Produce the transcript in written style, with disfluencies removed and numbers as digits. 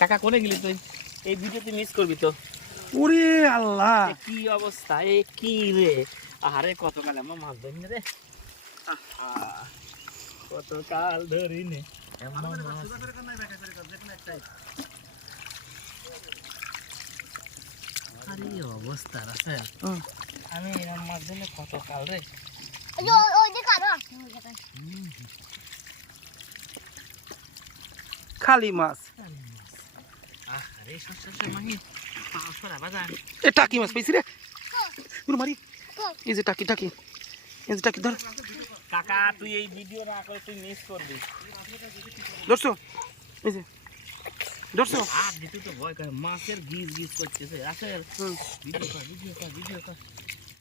কাকা কোনে গেলি তুই? এই ভিডিওতে মিস করবি তো। ওরে আল্লাহ, কি অবস্থা! এ কি রে? আরে কতকাল আমার মাছ ধরিনি রে, কতকাল ধরিনি অবস্থা আছে। আমি এরকম মাছ ধরলে কতকাল রে। খালি মাছ। আরে সরষে মাহি পাঁচশোরা বাজার। এ টাকি মাছ পাইছি রে, মারি। এই যে টাকি টাকি, এই যে টাকি ধর। কাকা তুই এই ভিডিও না করে তুই মিস করবি। ধরছো? এই যে ধরছো? আর দিতে তো ভয় করে, মাছের গিজ গিজ করতেছে। আসের ভিডিও কর।